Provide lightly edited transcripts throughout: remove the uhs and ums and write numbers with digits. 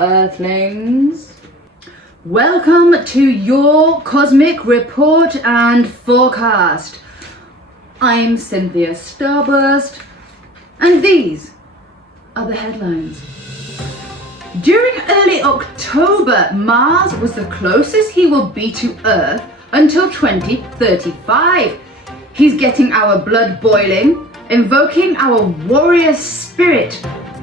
Earthlings. Welcome to your cosmic report and forecast. I'm Cynthia Starburst, and these are the headlines. During early October, Mars was the closest he will be to Earth until 2035. He's getting our blood boiling, invoking our warrior spirit,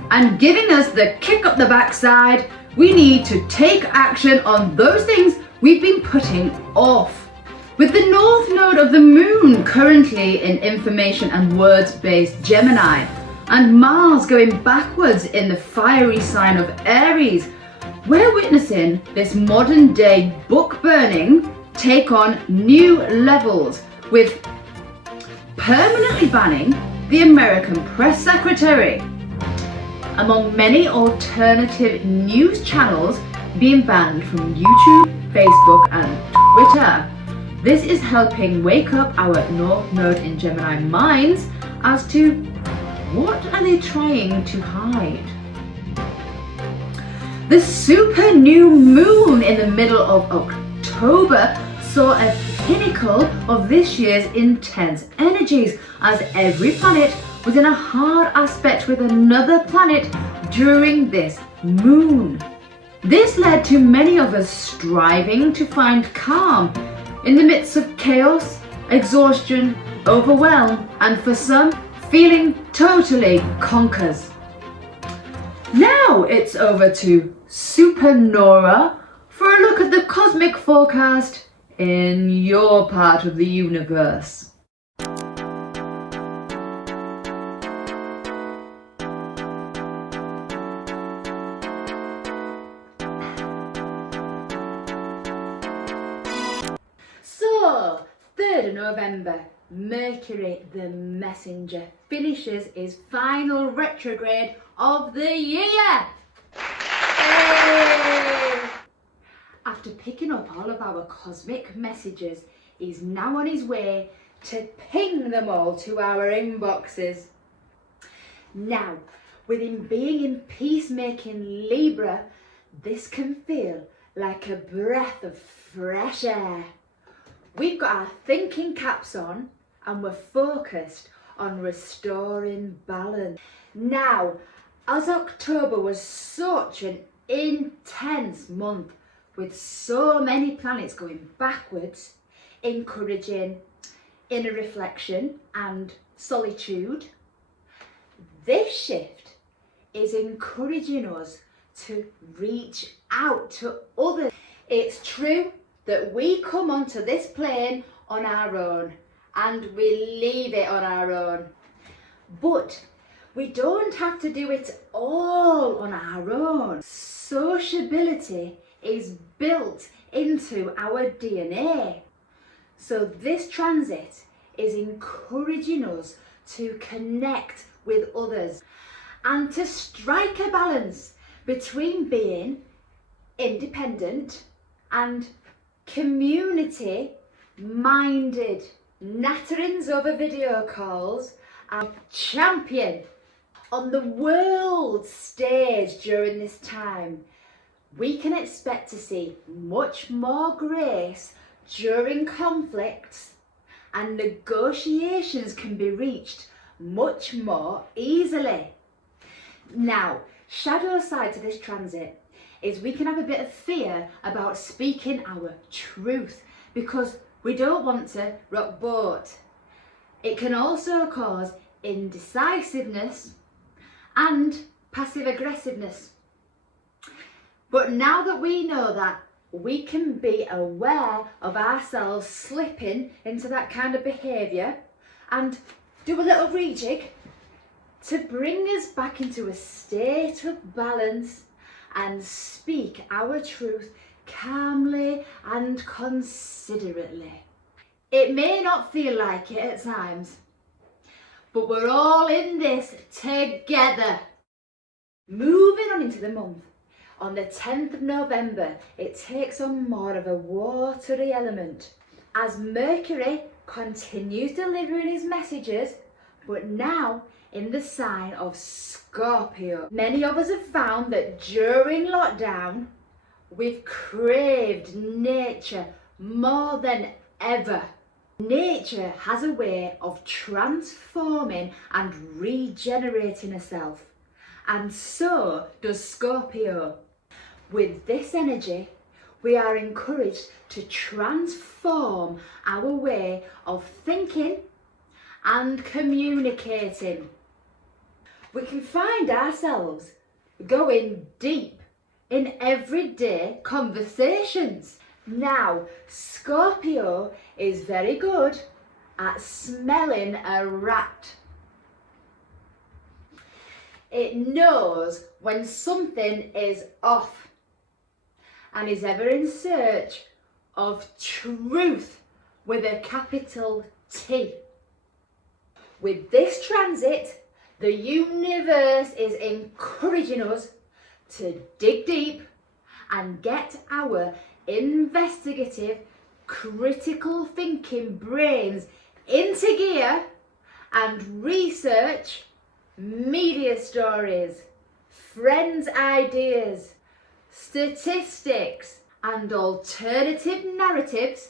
and giving us the kick up the backside we need to take action on those things we've been putting off. With the north node of the moon currently in information and words-based Gemini, and Mars going backwards in the fiery sign of Aries, we're witnessing this modern day book burning take on new levels, with permanently banning the American press secretary, among many alternative news channels being banned from YouTube, Facebook and Twitter. This is helping wake up our North Node in Gemini minds as to what are they trying to hide. The super new moon in the middle of October saw a pinnacle of this year's intense energies, as every planet was in a hard aspect with another planet during this moon. This led to many of us striving to find calm in the midst of chaos, exhaustion, overwhelm, and for some, feeling totally conquered. Now it's over to Super Nora for a look at the cosmic forecast in your part of the universe. So, 3rd of November, Mercury, the messenger, finishes his final retrograde of the year. Yay! After picking up all of our cosmic messages, he's now on his way to ping them all to our inboxes. Now, with him being in peacemaking Libra, this can feel like a breath of fresh air. We've got our thinking caps on and we're focused on restoring balance. Now, as October was such an intense month with so many planets going backwards, encouraging inner reflection and solitude, this shift is encouraging us to reach out to others. It's true that we come onto this plane on our own and we leave it on our own. But we don't have to do it all on our own. Sociability is built into our DNA. So this transit is encouraging us to connect with others and to strike a balance between being independent and community minded. Natterings over video calls and champion on the world stage during this time. We can expect to see much more grace during conflicts, and negotiations can be reached much more easily. Now, shadow side to this transit is we can have a bit of fear about speaking our truth because we don't want to rock boat. It can also cause indecisiveness and passive aggressiveness. But now that we know that, we can be aware of ourselves slipping into that kind of behaviour and do a little rejig to bring us back into a state of balance and speak our truth calmly and considerately. It may not feel like it at times, but we're all in this together. Moving on into the month, on the 10th of November, it takes on more of a watery element as Mercury continues delivering his messages, but now in the sign of Scorpio. Many of us have found that during lockdown, we've craved nature more than ever. Nature has a way of transforming and regenerating herself, and so does Scorpio. With this energy, we are encouraged to transform our way of thinking and communicating. We can find ourselves going deep in everyday conversations. Now, Scorpio is very good at smelling a rat. It knows when something is off and is ever in search of truth with a capital T. With this transit, the universe is encouraging us to dig deep and get our investigative, critical thinking brains into gear and research media stories, friends' ideas, statistics, and alternative narratives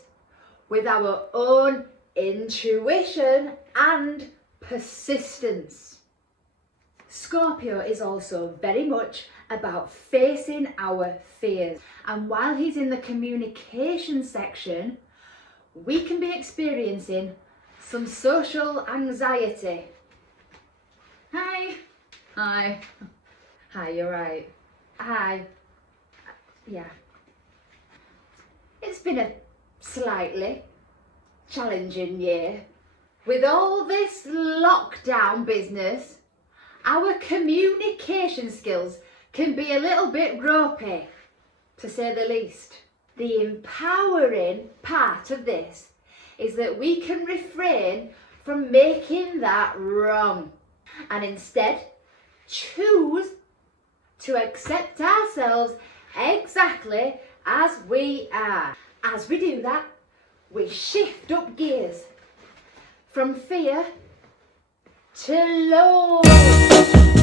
with our own intuition and persistence. Scorpio is also very much about facing our fears, and while he's in the communication section, we can be experiencing some social anxiety. Hi, you're right. Hi. Yeah. It's been a slightly challenging year. With all this lockdown business, our communication skills can be a little bit ropey, to say the least. The empowering part of this is that we can refrain from making that wrong and instead choose to accept ourselves exactly as we are. As we do that, we shift up gears from fear to love.